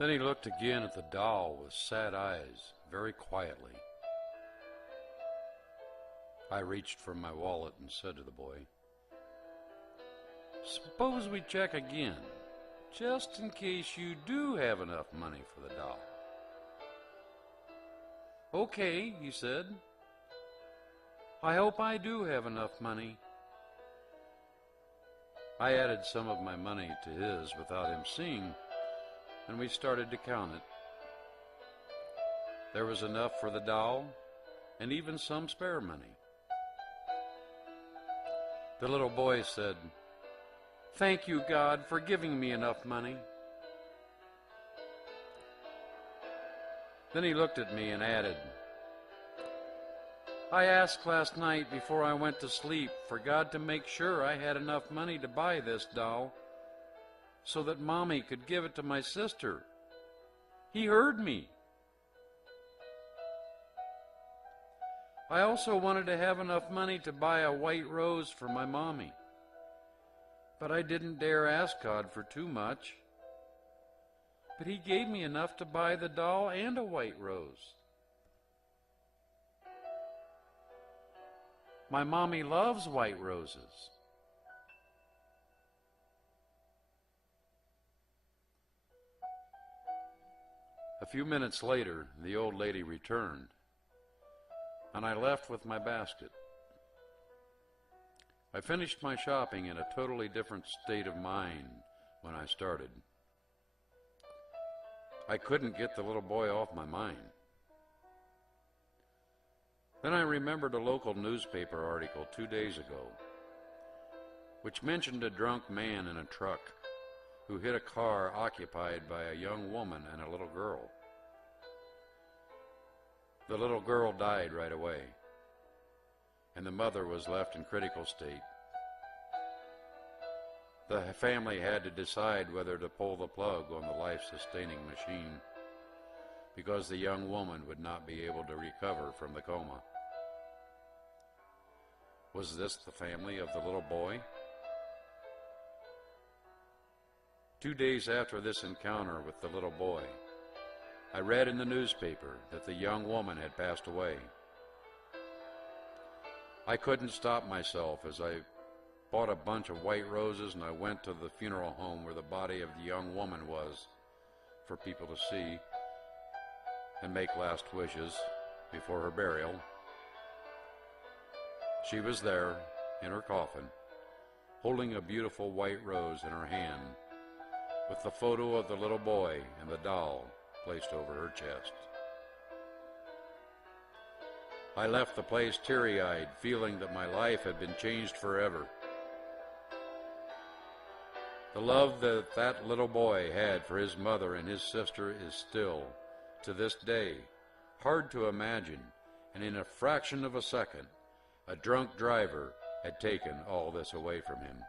Then he looked again at the doll with sad eyes, very quietly. I reached for my wallet and said to the boy, "Suppose we check again, just in case you do have enough money for the doll." "Okay," he said. "I hope I do have enough money." I added some of my money to his without him seeing, and we started to count it. There was enough for the doll and even some spare money. The little boy said, "Thank you, God, for giving me enough money." Then he looked at me and added, "I asked last night before I went to sleep for God to make sure I had enough money to buy this doll so that Mommy could give it to my sister. He heard me. I also wanted to have enough money to buy a white rose for my Mommy, but I didn't dare ask God for too much. But He gave me enough to buy the doll and a white rose. My Mommy loves white roses." A few minutes later, the old lady returned, and I left with my basket. I finished my shopping in a totally different state of mind when I started. I couldn't get the little boy off my mind. Then I remembered a local newspaper article 2 days ago, which mentioned a drunk man in a truck who hit a car occupied by a young woman and a little girl. The little girl died right away, and the mother was left in critical state. The family had to decide whether to pull the plug on the life-sustaining machine because the young woman would not be able to recover from the coma. Was this the family of the little boy? 2 days after this encounter with the little boy, I read in the newspaper that the young woman had passed away. I couldn't stop myself as I bought a bunch of white roses and I went to the funeral home where the body of the young woman was for people to see and make last wishes before her burial. She was there in her coffin, holding a beautiful white rose in her hand, with the photo of the little boy and the doll placed over her chest. I left the place teary-eyed, feeling that my life had been changed forever. The love that that little boy had for his mother and his sister is still, to this day, hard to imagine, and in a fraction of a second, a drunk driver had taken all this away from him.